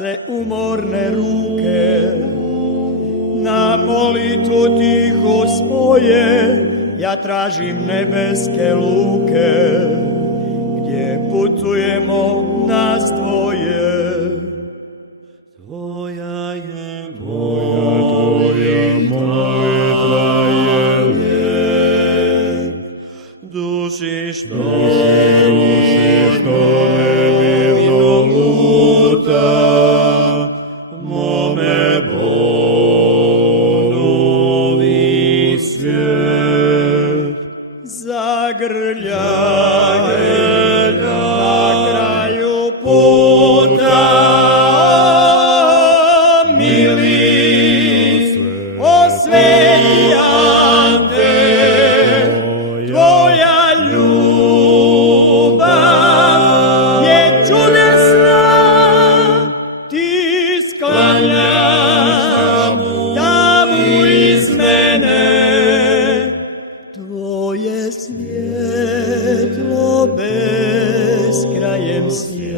se umorne ruke na molitvu tihu svoje, ja tražim nebeske luke, gdje putujemo nas dvoje. Tvoja je molitva je lijek, duši što nemirno luta, mome bonovi svijet. Zagrljaj na kraju puta, mili, osveti Ante, tvoja ljubav je čudesna, ti sklanjaš tamu iz mene, tvoje svjetlo beskrajem sija.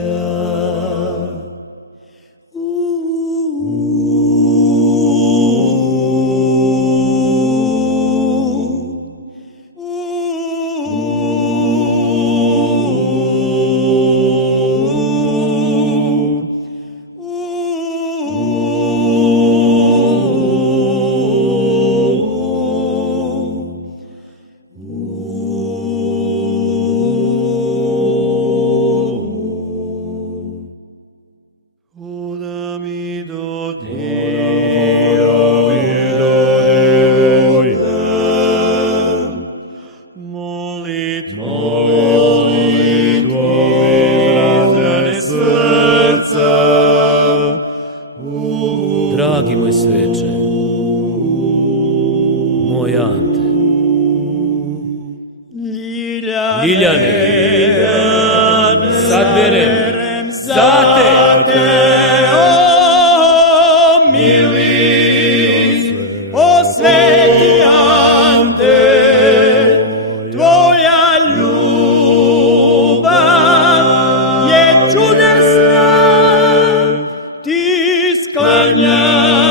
Dragi moj sveče, moj Ante, Ljiljane, sad berem za te, o mili, osveti Ante, tvoja ljubav je čudesna, ti sklanjaš